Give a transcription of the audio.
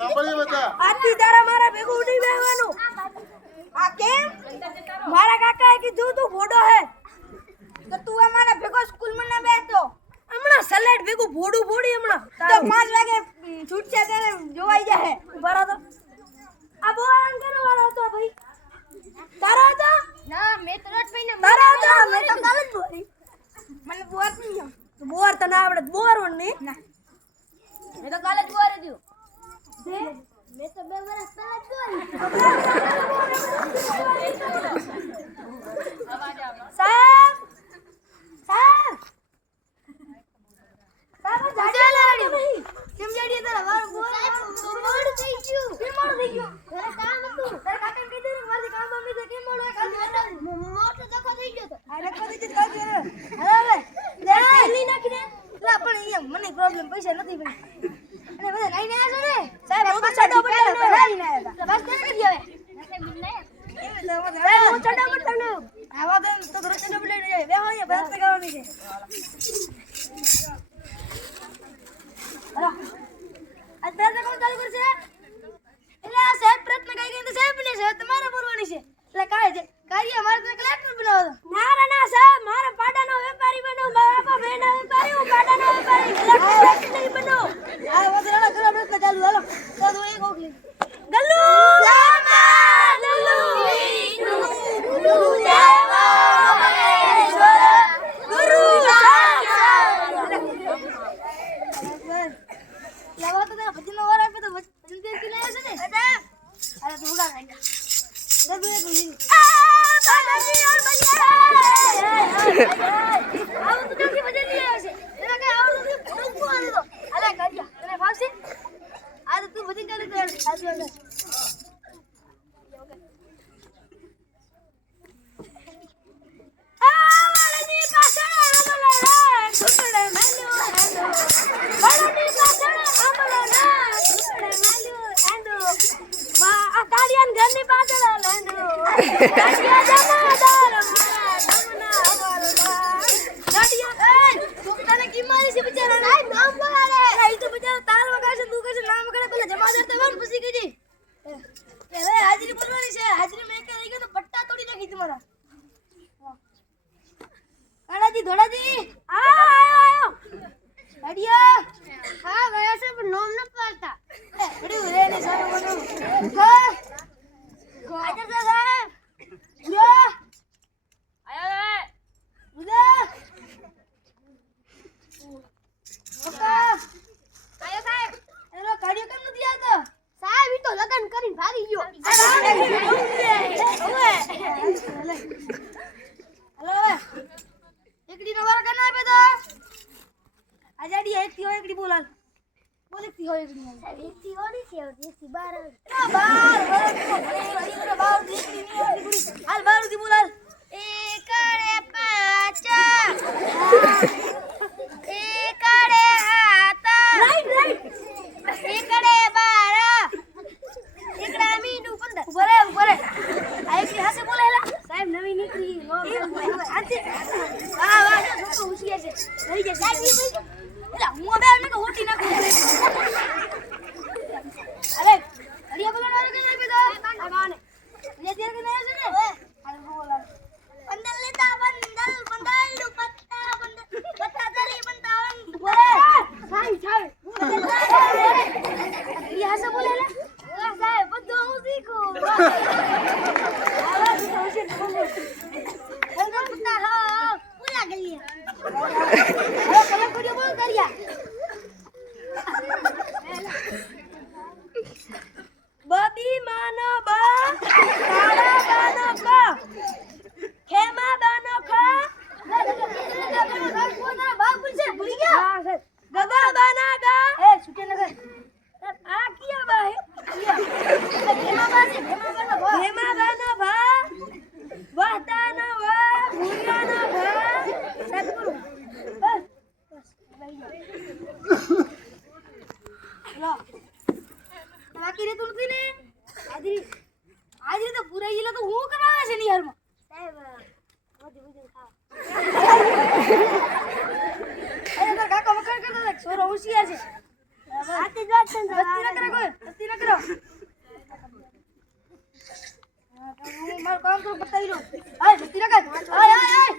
સાંભળ્યું બેટા આથી તારા મારા ભેગું નહીં બેહવાનું આ કેમ મારા કાકાએ કીધું તું ભોડો હે તો તું અમારા ભેગો સ્કૂલમાં ના બેસતો હમણાં સલેડ ભેગું ભોડું ભોડી હમણાં તો 5 વાગે છૂટશે ત્યારે જોવાઈ જાહે બરાબર તો આ બહુ આરામ કરો વાળો હતો ભાઈ તારો હતો ના મેં તો રોજ પઈને તારો હતો મેં તો કાલે જ બોરી મને બોર નહીં બોર તને આવડે બોર નહીં ના મેં તો કાલે જ બોર દીધું મેં તો 2 વર્ષ પહેલા જ સાહેબ સાહેબ સાહેબ જાડી લાડી ભાઈ કેમ જાડી તારા વાર બોર થઈ ગયું કેમ થઈ ગયું તારે કામ હતું તારે કાકા કીધું ને મારી કામ મમ્મી તો કેમ મોડો કાલ મોટો ધક્કો થઈ ગયો તો આ ધક્કો થઈ ગયો કાલ હવે લે લી નાખીને લા પણ અહીંયા મને પ્રોબ્લેમ પૈસા નથી ભાઈ અને બધા લઈને આવ્યા છો ને સાહેબ હું તો છડો બટન લઈને આવ્યા હતા બસ તેને કરી હવે હું છડો બટન આવા દે તો ઘરે છડો બટન લઈને જાય બે હોય બસ કરવાની છે આજ પ્રયત્ન કોણ ચાલુ કરશે એટલે આ સાહેબ પ્રયત્ન કઈ ગઈ તો સાહેબ ને સાહેબ તમારે બોલવાની છે એટલે કાય છે કાર્ય મારે તો કલેક્ટર બનાવો ના ના સાહેબ મારે પાડાનો વેપારી બનો બાપા બેનો વેપારી હું પાડાનો વેપારી કલેક્ટર નહીં બનો આ વગરાળા કરો પ્રયત્ન ચાલુ હાલો તો હું એક ઓકલી ગલ્લુ લામા ગલ્લુ ગુરુ દેવા મહેશ્વર ગુરુ લાવા તો તેના ભજનનો વાર આપે તો ભજન તે કે લાયા છે ને અરે તું ઉડા નાખ દરબે બોલી બાલાજી ઓર બલિયા આવ તો કેમ ભજન લઈ આવ્યો છે એના કઈ આવ તો તું આને તો અલે કાઢ્યા તને ફાવશે આ તો તું ભજન ચાલુ કર આજુ બાલાજી પાસે આમલા સુકડે મેલ્યો બાલાજી પાસે કાડિયાન ઘરની પાછળ લેંડો કાડિયા જમાદાર નમના કાડિયા એ તું તને કી મારી છે બિચારા નામ બોલાવે એ તો બિચારા તાલ વગાડે તું કહે નામ વગાડે પેલા જમાદાર તો વન પૂછી કીધી હવે હાજરી બોલવાની છે હાજરી મેં કે રહી ગયો તો પટ્ટા તોડી નાખી તમારા કાડાજી ધોડાજી આયો કાડિયા હા ગયા છે પણ નામ ન પાડતા અરે રે ને સામે મને આજે તો સાહેબ જો આયો રે ઉદા પપ્પા આયો સાહેબ એનો કાર્ય કેમ નથી આવતો સાહેબ ઈ તો લગન કરીને ભારી ગયો હેલો એકડી નો વાર કના આપે તો આજાડી એકથી હોય એકડી બોલાલ બોલતી હોય એકથી ઓડી છે એકથી 12 ના 12 દીકરી ની ઓડી ગુડી હાલ 12 દી બોલાલ એકડે પાચા એકડે હાતા રાઈટ એકડે 12 એકડા મીંડુ 15 ઉભરે આ એકડી હાસે બોલેલા સાહેબ નવી નીકળી આજે વાહ વાહ છોકરો હોશિયાર છે થઈ જશે સાહેબ એલા હું હવે આને હોટી નાખું અરે અડિયા બોલવાનો વાળો કે નહીં બેટા આ ગાને ને તેર કે નહીં છે ને હાલ બોલા બંદલ લેતા બંદલ પત્તા દલી બંતાવન બોલે સાહેબ એ હાસે બોલેલા ઓલા સાહેબ બધું હું શીખું આવા તો હોશે બોલે બંદલ પત્તા હો પૂરા ગલિયા કલમ કોડિયો બોલ કર્યા બબી માનો બા કાળા બાનો કા ખેમા બાનો ખા કોના બા પૂછે ભૂલી ગયા હા સર ગબા બાના ગા એ છૂટે ન ગઈ આ કિયા બા હે ખેમા બા છે ખેમા બાનો ભા વહતાનો વા ભૂરિયાનો ભા સદગુરુ બસ લો બાકી રે તું ને હાજરી તો પૂરા ગયેલા તો હું કરાવે છે ની હાલમાં સાહેબ મોદી મોદી ખાવ અરે તો કાકા વખત કરતો છોરો હોશિયાર છે આતી જ વાત છે બસ્તી ન કરે કોઈ બસ્તી ન કામ તો બતાવી દો. હાય જતી રહે. હાય હાય હાય